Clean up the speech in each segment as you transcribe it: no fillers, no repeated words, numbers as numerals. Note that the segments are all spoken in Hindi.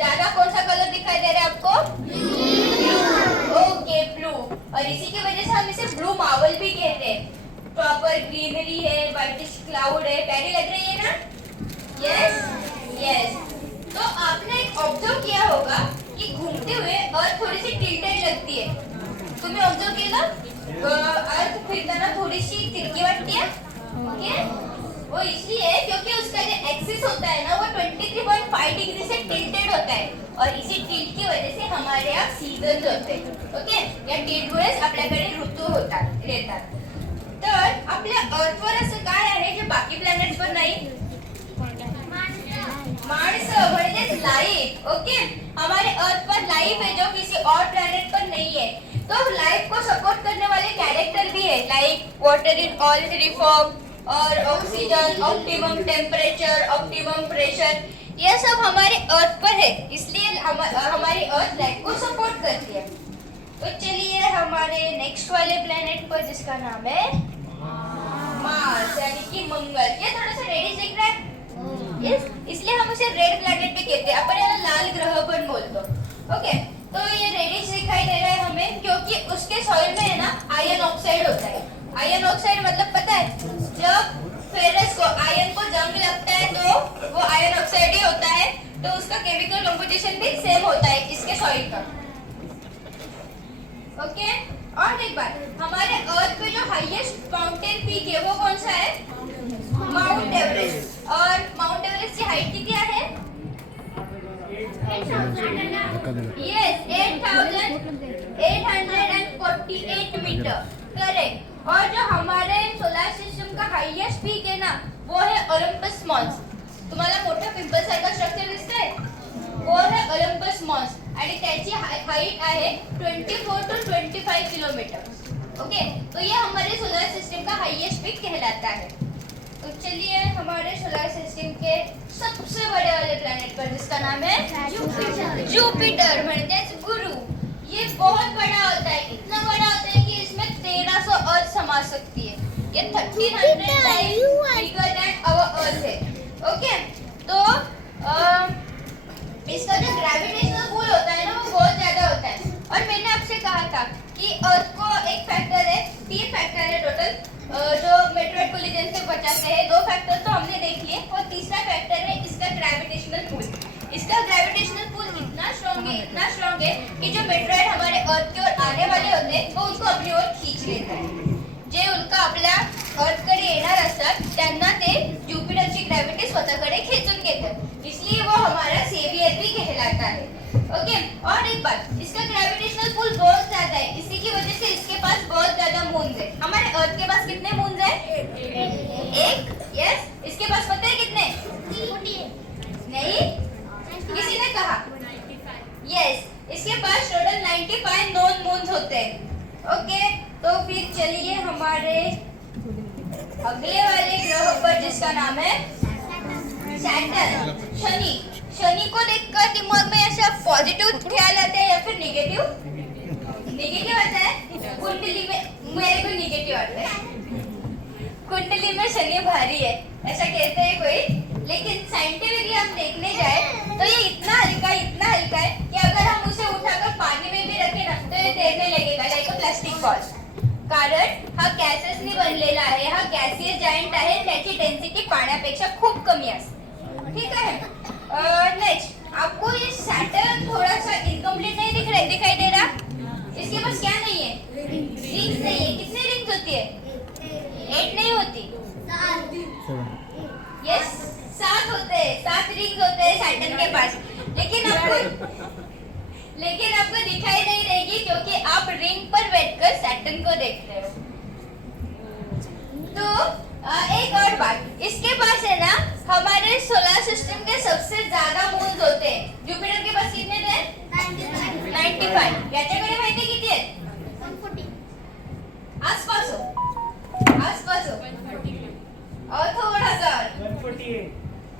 ज्यादा कौन सा कलर दिखाई दे रहा है आपको? Okay blue. और इसी की वजह से हम इसे ब्लू मार्वल भी कहते हैं। प्रॉपर ग्रीनरी है, व्हाइटिश क्लाउड है, प्यारी लग रही है ना? Yes yes. तो आपने एक ऑब्जर्व किया होगा कि घूमते हुए अर्थ थोड़ी सी टिल्टेड लगती है। तुम्ही ऑब्जर्व केलं अर्थ फिरताना थोडीशी तिरकी वाटते है। ओके, वो इसलिए क्योंकि उसका जो एक्सिस होता है ना वो 23.5 डिग्री से टिल्टेड होता है और इसी टिल्ट की वजह से हमारे यहाँ सीझन्स होते हैं. ओके, या टिल्टमुळेच आपल्याकडे ऋतू होतात येतात. तर आपल्या अर्थवर असं काय आहे जे बाकी प्लॅनेट्सवर नाही? माणसं म्हणजेच लाइफ. ओके, हमारे अर्थ पर लाइफ है जो किसी और प्लैनेट पर नहीं है. तो लाइफ को सपोर्ट करने वाले कैरेक्टर भी है like water in all three form और oxygen, optimum temperature, optimum pressure, ये सब हमारे अर्थ पर है. इसलिए हमारी अर्थ लाइफ को सपोर्ट करती है. तो चलिए हमारे नेक्स्ट वाले प्लेनेट पर जिसका नाम है मार्स यानी कि मंगल. ये थोड़ा सा रेडिश दिख रहा है. यस, इसलिए हम उसे रेड प्लैनेट भी कहते हैं. अपन याला लाल ग्रह पण बोलतो. ओके, तो ये रेडिश दिखाई दे रहा है हमें क्योंकि उसके सॉइल में है ना आयरन ऑक्साइड होता है. आयरन ऑक्साइड मतलब पता है, जब फेरस को आयरन को जंग लगता है तो वो आयरन ऑक्साइड ही होता है. तो उसका केमिकल कंपोजिशन भी सेम होता है इसके सॉइल का. ओके, और एक बात, हमारे अर्थ पे जो हाईएस्ट माउंटेन पीक है वो कौन सा है? Mount Everest. और माउंट एवरेस्ट की हाइट कितनी है? Yes, 8848 metre. करेक्ट. और जो हमारे सोलर सिस्टम का हाईएस्ट पीक है ना वो है ओलंपस मॉन्स. तुम्हाला मोठा पिंपल सारखा स्ट्रक्चर दिसतंय, वो है ओलंपस मॉन्स आणि त्याची हाइट आहे 24 to 25 किलोमीटर. ओके, तो ये हमारे सोलर सिस्टम का हाईएस्ट पीक कहलाता है. तो चलिए हमारे सोलर सिस्टम के सबसे बड़े वाले प्लैनेट पर जिसका नाम है जुपिटर म्हणजेच गुरु. ये बहुत बड़ा होता है, इतना बड़ा होता है कि इसमें 1300 अर्थ समा सकती है. ये 1300 times bigger than our earth है. ओके, तो इसका जो ग्रेविटेशनल पुल होता है ना वो बहुत ज्यादा होता है. और मैंने आपसे कहा था कि अर्थ को एक फैक्टर है, 3 फैक्टर है टोटल जो मेट्रोइड कोलिजन से बचाते हैं. 2 फैक्टर तो हमने देख लिए और तीसरा फैक्टर है इसका ग्रेविटेशनल पुल. इसका ग्रेविटेशनल पुल इतना स्ट्रांग है कि जो मेट्रोइड हमारे अर्थ की ओर आने वाले होते हैं वो उसको अपनी ओर खींच लेता है. जे उल्का आपल्या अर्थकडे येणार असतात त्यांना ते ज्युपिटरची ग्रॅव्हिटी स्वतःकडे खेचून घेतात. इसलिए वो हमारा सेवियर भी कहलाता है. ओके, और एक बात, इसका ग्रेविटेशनल पुल बहुत ज्यादा है. इसी की वजह से इसके पास बहुत ज्यादा मून्स है. हमारे अर्थ के पास कितने मून्स है? एक. यस, इसके पास पता है कितने? नहीं, किसी ने कहा? यस, इसके पास टोटल 95 नॉन मून्स होते हैं. ओके, तो फिर चलिए हमारे अगले वाले ग्रह पर जिसका नाम है सैटर्न, शनि. शनि को देखकर दिमाग में ऐसा पॉजिटिव ख्याल आता है या फिर नेगेटिव? नेगेटिव आता है. कुंडली में मेरे को नेगेटिव आता है. कुंडली में शनि भारी है ऐसा कहते हैं कोई, लेकिन साइंटिफिकली हम देखने जाए तो ये इतना हल्का है कि अगर हम उसे उठाकर पानी में भी रखें ना तो ये तैरने लगेगा लाइक अ प्लास्टिक बॉल. कारण हा गॅसेसनी बनलेला आहे, हा गॅसियस जायंट आहे, त्याची डेन्सिटी पाण्यापेक्षा खूप कमी असते. ठीक है. नेक्स्ट, आपको ये सैटर्न थोड़ा सा इनकम्प्लीट नहीं दिखाई दे रहा? इसके पास क्या नहीं है? रिंग्स नहीं है. कितनी रिंग्स होती है? 8 नहीं होती. यस, 7 होते हैं. 7 रिंग्स होते हैं सैटर्न के पास. लेकिन आपको दिखाई नहीं देगी क्योंकि आप रिंग पर बैठकर सैटर्न को देखते हो. तो एक और बात, इसके पास है ना हमारे सोलर सिस्टम के सबसे ज्यादा मून्स होते हैं. जुपिटर के पास कितने थे? 95. याच्याकडे माहिती किती आहेत? 140. आसपास हो और थोड़ा सा 148,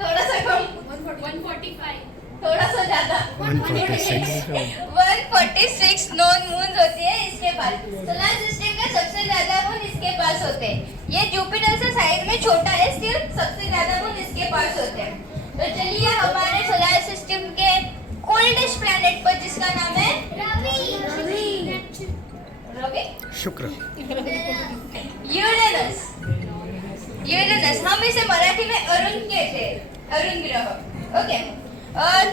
थोड़ा सा कम 145, थोड़ा सा ज्यादा 146 नॉन मून्स होती है इसके पास. सोलर सिस्टम के सबसे ज्यादा मून इसके पास होते हैं. ये जुपिटर से साइज में छोटा है, सिर्फ सबसे ज्यादा मून इसके पास होते हैं. तो चलिए हमारे सोलर सिस्टम के प्लैनेट पर जिसका नाम है रवि शुक्र। यूरेनस। यूरेनस हम इसे मराठी में अरुण कहते हैं, अरुण ग्रह। ओके,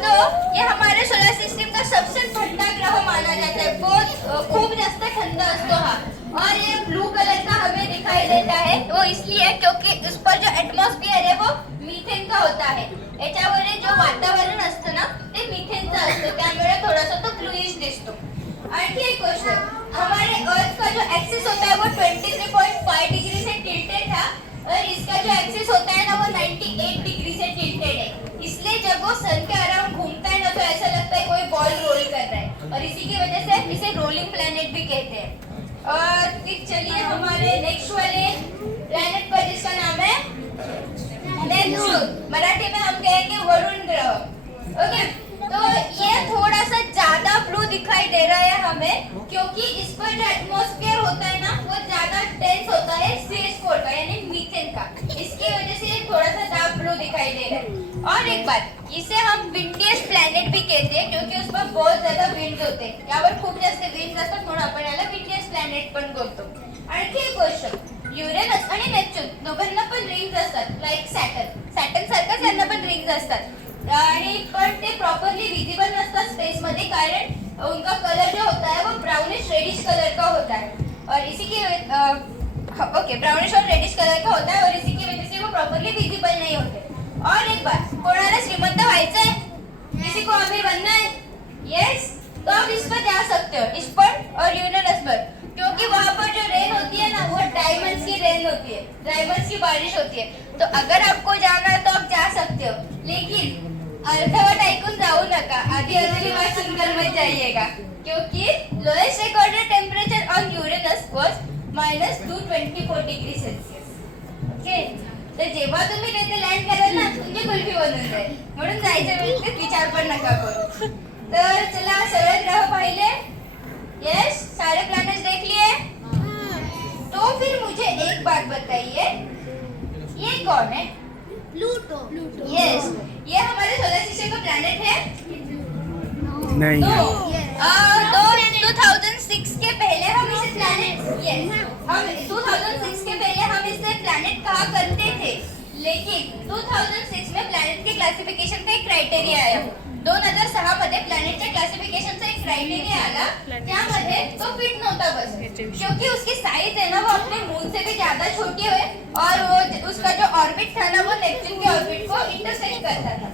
तो ये हमारे सोलर सिस्टम का सबसे ठंडा ग्रह माना जाता है। बहुत खूब जास्त थंड असतो हा। और ये ब्लू कलर का हमें दिखाई देता है, वो इसलिए क्योंकि उस पर जो एटमॉस्फेयर है वो मीथेन का होता है। याच्यावर जो वातावरण असतं ना ते मिथेनचं असतं, त्यामुळे थोडासा तो ब्लूइश दिसतो। आणखी एक गोष्ट, हमारे अर्थ का जो एक्सिस होता है वो 23.5 डिग्री से टिल्टेड था और इसका जो एक्सिस होता है ना वो 98 डिग्री से टिल्टेड है। इसलिए जब वो सन के अराउंड घूमता है ना तो ऐसा लगता है कोई बॉल रोल कर रहा है और इसी की वजह से इसे रोलिंग प्लैनेट भी कहते हैं। और फिर चलिए हमारे नेक्स्ट वाले प्लैनेट पर जिसका नाम है नेपच्यून, मराठी में हम कहेंगे वरुण ग्रह। ओके, तो ये थोड़ा सा ज्यादा ब्लू दिखाई दे रहा है हमें क्योंकि इस पर जो एटमॉस्फेयर होता है ना वो ज्यादा डेंस होता है CH4 का यानी मीथेन का, इसकी वजह से ये थोड़ा सा डार्क ब्लू दिखाई दे रहा है। और एक बात, इसे हम विंडीएस्ट प्लॅनेट भी कहते हैं क्योंकि उस पर बहुत ज्यादा विंड्स होते हैं, यावर खूप जास्त विंड्स असतात म्हणून आपण याला विंडीएस्ट प्लॅनेट पण बोलतो। आणखी एक गोष्ट, युरेनस आणि नेपच्यून दोघांना पण रिंग्स असतात, लाईक सॅटर्न सारखाच यांना पण रिंग्स असतात आणि पण ते प्रॉपरली विजिबल नसतात स्पेस मध्ये कारण उनका कलर जो होता है वो ब्राउनिश रेडिश कलर का होता है और इसी की ब्राउनिश और रेडिश कलर का होता है और इसी की वजह से वो प्रॉपरली विजिबल नहीं होते। और एक बात, कोणाला श्रीमंत व्हायचं है, किसी को अमीर बनना है, यस, तो आप इस पर जा सकते हो, इस पर और यूरेनस पर, क्योंकि वहाँ पर जो रेन होती है ना वो डायमंड्स की रेन होती है, डायमंड्स की बारिश होती है। तो अगर आपको जाना है तो आप जा सकते हो, लेकिन अर्धवट ऐकून जाऊ नका, आधी अगली बार सुनकर मत जाइएगा क्योंकि lowest recorded temperature on Uranus was -224 degree Celsius. Okay, तर जेव्हा तुम्ही तिथे लँड कराल ना तुमची कुल्फी बनून जाईल, म्हणून जायच्या वेळेस विचार पण नका करू। तर चला सगळे ग्रह पाहिले, यस, सारे प्लैनेट्स देख लिए। तो फिर मुझे एक बात बताइए, ये कौन है? प्लूटो। यस, ये हमारे सोलर सिस्टम का प्लैनेट है? नहीं तो Yes. 2006 के पहले हम इसे प्लैनेट, यस, हम 2006 के पहले हम इसे प्लैनेट कहा करते थे, लेकिन 2006 में प्लैनेट के क्लासिफिकेशन का एक क्राइटेरिया आया। 2006 मध्ये प्लॅनेटच्या क्लासिफिकेशनचा एक क्राइटेरिया आला, त्यामध्ये तो फिट नव्हता बस क्योंकि उसकी साइज है ना वो अपने मून से भी ज्यादा छोटी है और वो उसका जो ऑर्बिट था ना वो नेपच्यून के ऑर्बिट को इंटरसेक्ट करता था,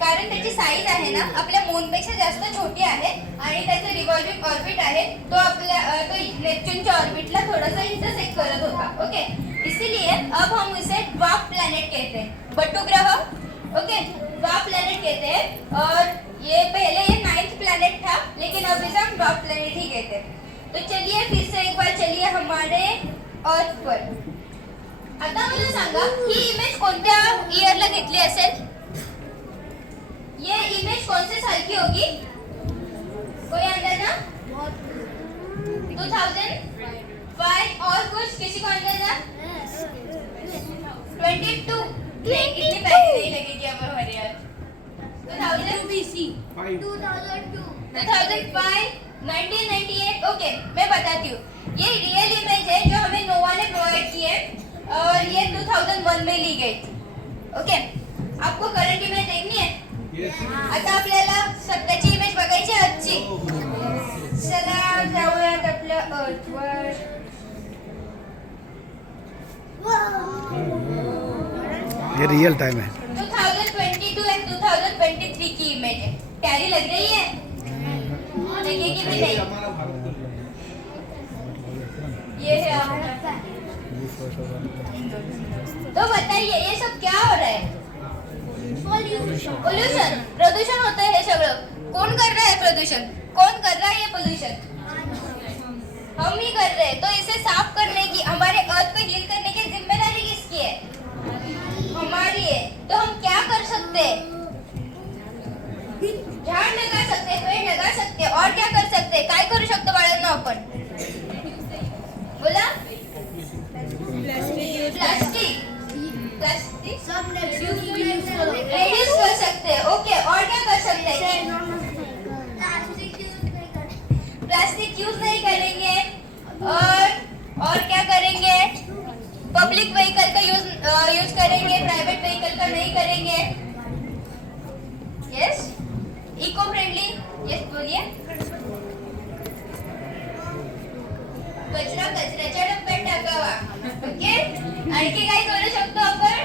कारण त्याची साइज आहे ना आपल्या मून पेक्षा जास्त छोटी आहे आणि त्याचं रिव्हॉल्विंग ऑर्बिट आहे तो आपल्या तो नेपच्यूनच्या ऑर्बिटला थोडासा इंटरसेक्ट करत होता। ओके, इसीलिए अब हम इसे ड्वार्फ प्लैनेट कहते हैं, बटू ग्रह। ओके, ड्वार्फ प्लैनेट कहते हैं और ये पहले ये 9th प्लैनेट था लेकिन अब इसे हम ड्वार्फ प्लैनेट ही कहते हैं। तो चलिए फिर से एक बार चलिए हमारे अर्थ पर। आता मला सांगा ही इमेज कोणत्या ईयरला घेतली असेल? ये इमेज कौन से साल की होगी? कोई अंदाजा? 2005 और कुछ किसी को अंदाजा? 22 नहीं, इतनी पहले नहीं लगेगी अब हमारे यार। 2000 BC 2002। 2005 1998। ओके, मैं बताती हूँ, ये रियल इमेज है जो हमें नोवा ने प्रोवाइड की है और ये 2001 में ली गई थी। ओके, आपको करंट इमेज देखनी है? आता आपल्याला सध्याची इमेज बघायची आहे आजची। चला जाऊयात आपल्या अर्थवर। ये रियल टाइम है। 2022 एंड 2023 की इमेज है, प्यारी लग रही है, लगेगी भी नहीं। ये है आपका। तो बताइए ये सब क्या हो रहा है? पोल्यूशन, प्रदूषण होता है। सगळं कौन कर रहा है प्रदूषण? कौन कर रहा है ये पोल्यूशन? हम ही कर रहे हैं। तो इसे साफ करने की, हमारे अर्थ को हील करने की जिम्मेदारी किसकी है? हमारी है। तो हम क्या कर सकते हैं? झाड लगा सकते हैं, पेड़ लगा सकते हैं, और क्या कर सकते हैं? काय करू शकतो बाळांनो आपण? बोला, प्लास्टिक सब reduce रेड्यूस कर सकते हैं। ओके, और क्या कर सकते हैं? पब्लिक व्हीकल का यूज करेंगे, प्राइवेट व्हीकल का नहीं करेंगे। Yes, eco friendly. यस बोलिए। कचरा कचऱ्याच्या डब्यात टाकावा। ओके, आणखी काय करू शकतो आपण?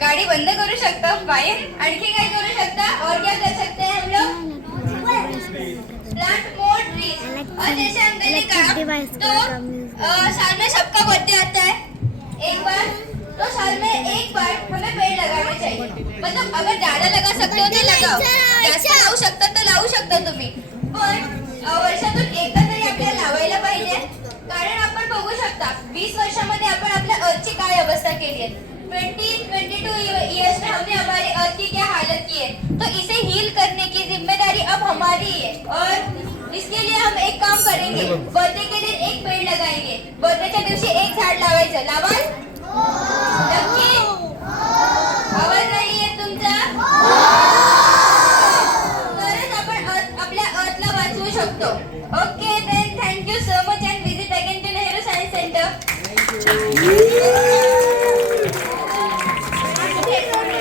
गाड़ी बंद करू शकतो बाहेर। आणखी काय करू शकता? और क्या कर सकते हैं हम लोग? Plant more trees. और जैसे हमने कहा तो साल में सबका बर्थडे आता है एक बार, तो साल में एक बार हमें पेड़ लगाना चाहिए। मतलब अगर ज्यादा लगा सकते हो तो लगाओ, जास्त लावू शकता तर लावू शकता तुम्ही, पण वर्षातून एकदा तरी आपल्याला लावायला पाहिजे। कारण आपण बघू शकता 20 वर्षामध्ये आपण आपल्या अर्थची काय अवस्था केली आहे। 22 ईयर्स में हमने हमारे अर्थ की क्या हालत की है। तो इसे हील करने की जिम्मेदारी अब हमारी है और इसके लिए हम एक काम करेंगे, बर्थडे के दिन एक पेड़ लगाएंगे। बर्थडेच्या दिवशी एक झाड लावायचं। लावाल? नक्की?